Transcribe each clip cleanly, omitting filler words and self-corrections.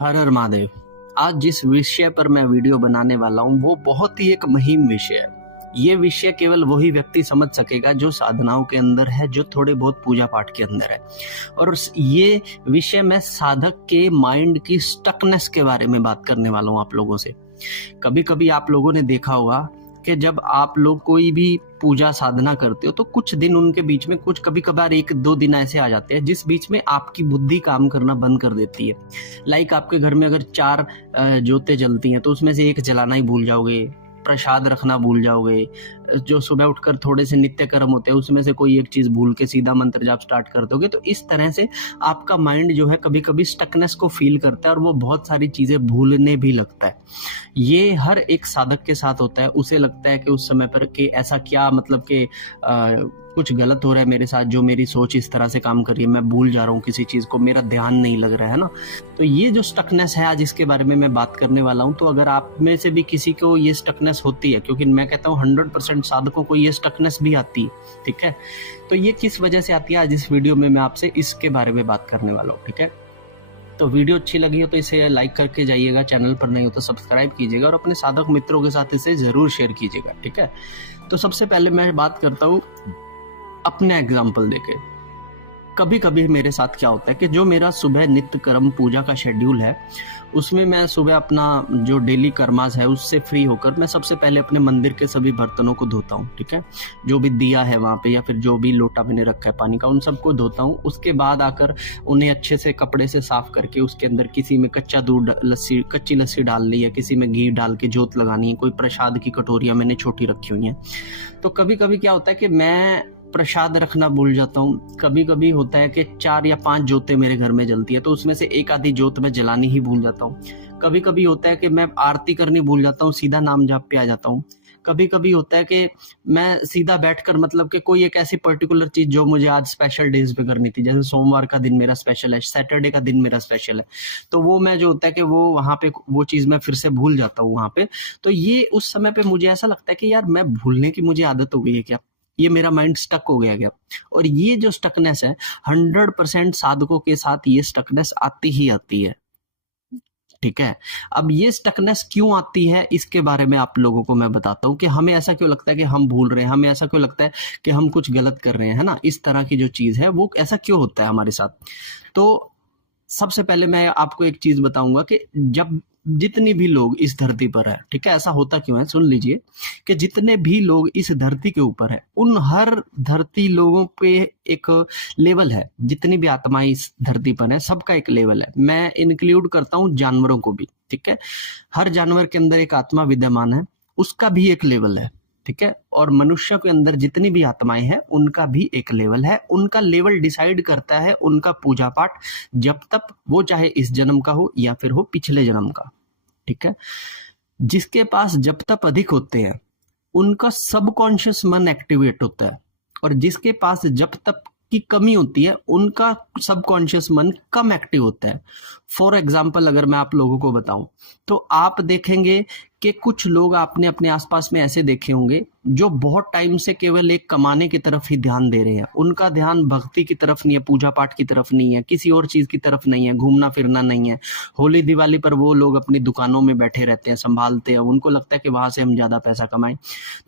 हर हर महादेव। आज जिस विषय पर मैं वीडियो बनाने वाला हूँ वो बहुत ही एक मुहिम विषय है। ये विषय केवल वही व्यक्ति समझ सकेगा जो साधनाओं के अंदर है, जो थोड़े बहुत पूजा पाठ के अंदर है। और ये विषय मैं साधक के माइंड की स्टकनेस के बारे में बात करने वाला हूँ आप लोगों से। कभी कभी आप लोगों ने देखा होगा कि जब आप लोग कोई भी पूजा साधना करते हो तो कुछ दिन उनके बीच में कुछ कभी कभार 1-2 दिन ऐसे आ जाते हैं जिस बीच में आपकी बुद्धि काम करना बंद कर देती है। लाइक आपके घर में अगर 4 जोतें जलती हैं तो उसमें से एक जलाना ही भूल जाओगे, प्रसाद रखना भूल जाओगे, जो सुबह उठकर थोड़े से नित्य कर्म होते हैं उसमें से कोई एक चीज भूल के सीधा मंत्र जाप स्टार्ट कर दोगे। तो इस तरह से आपका माइंड जो है कभी कभी स्टकनेस को फील करता है और वो बहुत सारी चीजें भूलने भी लगता है। ये हर एक साधक के साथ होता है। उसे लगता है कि उस समय पर कि ऐसा क्या मतलब कि कुछ गलत हो रहा है मेरे साथ, जो मेरी सोच इस तरह से काम कर रही है, मैं भूल जा रहा हूँ किसी चीज को, मेरा ध्यान नहीं लग रहा है ना। तो ये जो स्टकनेस है आज इसके बारे में मैं बात करने वाला हूँ। तो अगर आप में से भी किसी को ये स्टकनेस होती है, क्योंकि मैं कहता हूँ 100% साधकों को ये स्टकनेस भी आती है, ठीक है, तो ये किस वजह से आती है आज इस वीडियो में मैं आपसे इसके बारे में बात करने वाला हूँ। ठीक है, तो वीडियो अच्छी लगी हो तो इसे लाइक करके जाइएगा, चैनल पर नहीं हो तो सब्सक्राइब कीजिएगा और अपने साधक मित्रों के साथ इसे जरूर शेयर कीजिएगा। ठीक है, तो सबसे पहले मैं बात करता हूँ अपने एग्जाम्पल देके। कभी कभी मेरे साथ क्या होता है कि जो मेरा सुबह नित्य कर्म पूजा का शेड्यूल है उसमें मैं सुबह अपना जो डेली कर्मास है उससे फ्री होकर मैं सबसे पहले अपने मंदिर के सभी बर्तनों को धोता हूँ। ठीक है, जो भी दिया है वहाँ पे या फिर जो भी लोटा मैंने रखा है पानी का उन सबको धोता हूँ। उसके बाद आकर उन्हें अच्छे से कपड़े से साफ करके उसके अंदर किसी में कच्चा दूध लस्सी कच्ची लस्सी डालनी है, किसी में घी डाल के जोत लगानी है, कोई प्रसाद की कटोरियाँ मैंने छोटी रखी हुई हैं। तो कभी कभी क्या होता है कि मैं प्रसाद रखना भूल जाता हूँ। कभी कभी होता है कि 4 या 5 जोतें मेरे घर में जलती है तो उसमें से एक आधी जोत मैं जलानी ही भूल जाता हूँ। कभी कभी होता है कि मैं आरती करनी भूल जाता हूँ, सीधा नाम जाप पे आ जाता हूँ। कभी कभी होता है कि मैं सीधा बैठकर मतलब कि कोई एक ऐसी पर्टिकुलर चीज जो मुझे आज स्पेशल डेज पे करनी थी, जैसे सोमवार का दिन मेरा स्पेशल है, सैटरडे का दिन मेरा स्पेशल है, तो वो मैं जो होता है कि वो वहां पे वो चीज मैं फिर से भूल जाता हूँ वहां पे। तो ये उस समय पे मुझे ऐसा लगता है कि यार मैं भूलने की मुझे आदत हो गई है क्या, ये मेरा माइंड स्टक हो गया क्या। और ये जो स्टकनेस है 100% साधकों के साथ ये स्टकनेस आती ही आती है। ठीक है, अब ये स्टकनेस क्यों आती है इसके बारे में आप लोगों को मैं बताता हूँ कि हमें ऐसा क्यों लगता है कि हम भूल रहे हैं, हमें ऐसा क्यों लगता है कि हम कुछ गलत कर रहे हैं, है ना। इस तरह की जो चीज है वो ऐसा क्यों होता है हमारे साथ। तो सबसे पहले मैं आपको एक चीज बताऊंगा कि जब जितनी भी लोग इस धरती पर है, ठीक है, ऐसा होता क्यों है सुन लीजिए कि जितने भी लोग इस धरती के ऊपर है उन हर धरती लोगों पे एक लेवल है। जितनी भी आत्माएं इस धरती पर है सबका एक लेवल है। मैं इंक्लूड करता हूँ जानवरों को भी। ठीक है, हर जानवर के अंदर एक आत्मा विद्यमान है, उसका भी एक लेवल है। ठीक है, और मनुष्य के अंदर जितनी भी आत्माएं हैं उनका भी एक लेवल है। उनका लेवल डिसाइड करता है उनका पूजा पाठ, जब तक वो चाहे इस जन्म का हो या फिर हो पिछले जन्म का। ठीक है, जिसके पास जब तक अधिक होते हैं उनका सबकॉन्शियस मन एक्टिवेट होता है और जिसके पास जब तक की कमी होती है उनका सबकॉन्शियस मन कम एक्टिव होता है। फॉर एग्जाम्पल अगर मैं आप लोगों को बताऊं तो आप देखेंगे कि कुछ लोग आपने अपने आसपास में ऐसे देखे होंगे जो बहुत टाइम से केवल एक कमाने की तरफ ही ध्यान दे रहे हैं। उनका ध्यान भक्ति की तरफ नहीं है, पूजा पाठ की तरफ नहीं है, किसी और चीज की तरफ नहीं है, घूमना फिरना नहीं है। होली दिवाली पर वो लोग अपनी दुकानों में बैठे रहते हैं, संभालते हैं, उनको लगता है कि वहां से हम ज्यादा पैसा कमाएं।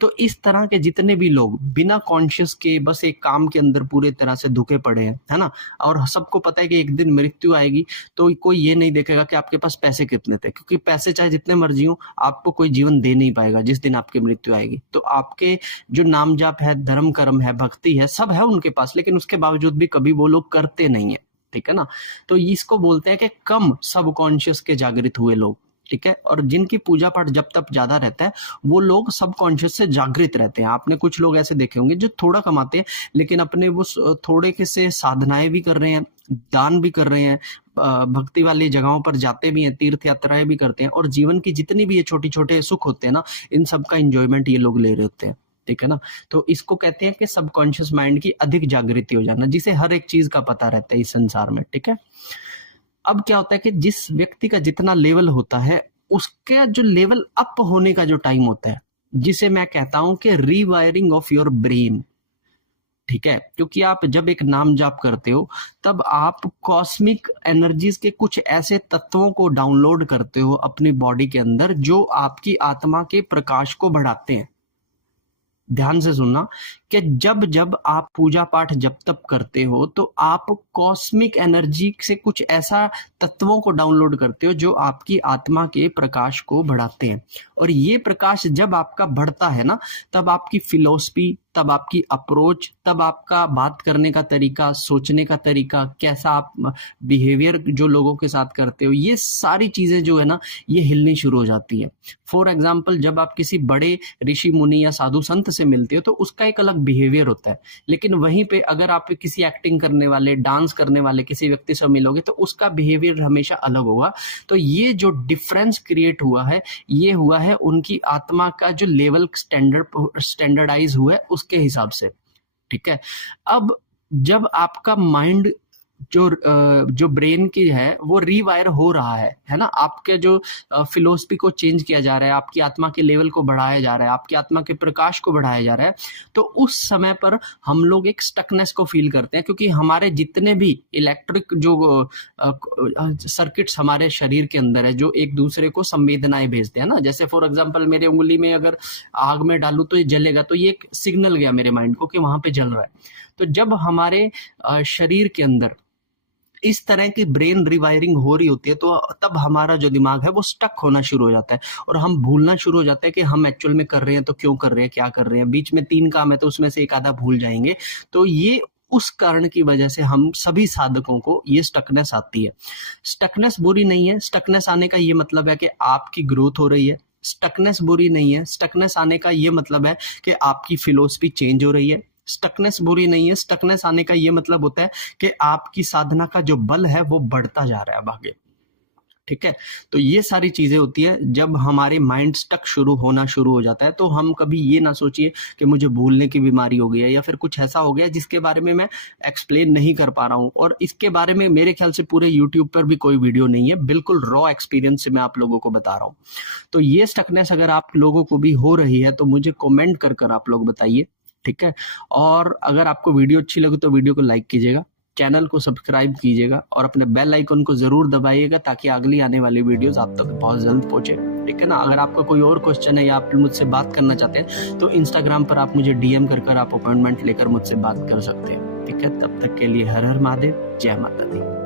तो इस तरह के जितने भी लोग बिना कॉन्शियस के बस एक काम के अंदर पूरे तरह से धुके पड़े हैं, है ना, और सबको पता है कि एक दिन मृत्यु आएगी तो कोई ये नहीं देखेगा कि आपके पास पैसे कितने थे, क्योंकि पैसे चाहे जितने मर्जी हो आपको कोई जीवन दे नहीं पाएगा जिस दिन आपकी मृत्यु आएगी। तो आपके जो नाम जाप है, धर्म कर्म है, भक्ति है, सब है उनके पास, लेकिन उसके बावजूद भी कभी वो लोग करते नहीं है। ठीक है ना, तो इसको बोलते हैं कि कम सबकॉन्शियस के जागृत हुए लोग। ठीक है, और जिनकी पूजा पाठ जब तक ज्यादा रहता है वो लोग सबकॉन्शियस से जागृत रहते हैं। आपने कुछ लोग ऐसे देखे होंगे जो थोड़ा कमाते हैं लेकिन अपने वो थोड़े के से साधनाएं भी कर रहे हैं, दान भी कर रहे हैं, भक्ति वाली जगहों पर जाते भी हैं, तीर्थ यात्राएं भी करते हैं, और जीवन की जितनी भी ये छोटी छोटे सुख होते हैं ना इन सब का इंजॉयमेंट ये लोग ले रहे होते हैं। ठीक है ना, तो इसको कहते हैं कि सबकॉन्शियस माइंड की अधिक जागृति हो जाना, जिसे हर एक चीज का पता रहता है इस संसार में। ठीक है, अब क्या होता है कि जिस व्यक्ति का जितना लेवल होता है उसका जो लेवल अप होने का जो टाइम होता है, जिसे मैं कहता हूं कि रीवायरिंग ऑफ योर ब्रेन, ठीक है, क्योंकि आप जब एक नाम जाप करते हो तब आप कॉस्मिक एनर्जीज के कुछ ऐसे तत्वों को डाउनलोड करते हो अपनी बॉडी के अंदर जो आपकी आत्मा के प्रकाश को बढ़ाते हैं। ध्यान से सुनना कि जब जब आप पूजा पाठ जब तब करते हो तो आप कॉस्मिक एनर्जी से कुछ ऐसा तत्वों को डाउनलोड करते हो जो आपकी आत्मा के प्रकाश को बढ़ाते हैं। और ये प्रकाश जब आपका बढ़ता है ना, तब आपकी फिलॉसफी, तब आपकी अप्रोच, तब आपका बात करने का तरीका, सोचने का तरीका, कैसा आप बिहेवियर जो लोगों के साथ करते हो, ये सारी चीजें जो है ना ये हिलनी शुरू हो जाती है। फॉर एग्जाम्पल, जब आप किसी बड़े ऋषि मुनि या साधु संत से मिलते हो तो उसका एक अलग बिहेवियर होता है, लेकिन वहीं पे अगर आप किसी एक्टिंग करने वाले, डांस करने वाले किसी व्यक्ति से मिलोगे तो उसका बिहेवियर हमेशा अलग होगा। तो ये जो डिफरेंस क्रिएट हुआ है, ये हुआ है उनकी आत्मा का जो लेवल स्टैंडर्डाइज हुआ है उसके हिसाब से। ठीक है, अब जब आपका माइंड जो ब्रेन की है वो रीवायर हो रहा है ना, आपके जो फिलोसफी को चेंज किया जा रहा है, आपकी आत्मा के लेवल को बढ़ाया जा रहा है, आपकी आत्मा के प्रकाश को बढ़ाया जा रहा है, तो उस समय पर हम लोग एक स्टकनेस को फील करते हैं, क्योंकि हमारे जितने भी इलेक्ट्रिक जो सर्किट्स हमारे शरीर के अंदर है जो एक दूसरे को संवेदनाएं भेजते हैं ना, जैसे फॉर एग्जाम्पल मेरे उंगली में अगर आग में डालूं तो ये जलेगा, तो ये एक सिग्नल गया मेरे माइंड को कि वहां पे जल रहा है। तो जब हमारे शरीर के अंदर इस तरह की ब्रेन रिवायरिंग हो रही होती है तो तब हमारा जो दिमाग है वो स्टक होना शुरू हो जाता है और हम भूलना शुरू हो जाता है कि हम एक्चुअल में कर रहे हैं तो क्यों कर रहे हैं, क्या कर रहे हैं। बीच में 3 काम है तो उसमें से एक आधा भूल जाएंगे। तो ये उस कारण की वजह से हम सभी साधकों को ये स्टकनेस आती है। स्टकनेस बुरी नहीं है, स्टकनेस आने का ये मतलब है कि आपकी ग्रोथ हो रही है। स्टकनेस बुरी नहीं है, स्टकनेस आने का ये मतलब है कि आपकी फिलोसफी चेंज हो रही है। स्टकनेस बुरी नहीं है, स्टकनेस आने का ये मतलब होता है कि आपकी साधना का जो बल है वो बढ़ता जा रहा है अब आगे। ठीक है, तो ये सारी चीजें होती है जब हमारे माइंड स्टक होना शुरू हो जाता है। तो हम कभी ये ना सोचिए कि मुझे भूलने की बीमारी हो गई है या फिर कुछ ऐसा हो गया जिसके बारे में मैं एक्सप्लेन नहीं कर पा रहा हूँ, और इसके बारे में मेरे ख्याल से पूरे यूट्यूब पर भी कोई वीडियो नहीं है, बिल्कुल रॉ एक्सपीरियंस से मैं आप लोगों को बता रहा हूँ। तो ये स्टकनेस अगर आप लोगों को भी हो रही है तो मुझे कॉमेंट कर आप लोग बताइए। ठीक है, और अगर आपको वीडियो अच्छी लगे तो वीडियो को लाइक कीजिएगा, चैनल को सब्सक्राइब कीजिएगा और अपने बेल आइकन को जरूर दबाइएगा ताकि अगली आने वाली वीडियोस आप तक बहुत जल्द पहुंचे। ठीक है ना, अगर आपका कोई और क्वेश्चन है या आप मुझसे बात करना चाहते हैं तो इंस्टाग्राम पर आप मुझे डीएम कर आप अपॉइंटमेंट लेकर मुझसे बात कर सकते हैं। ठीक है, तब तक के लिए हर हर महादेव, जय माता दी।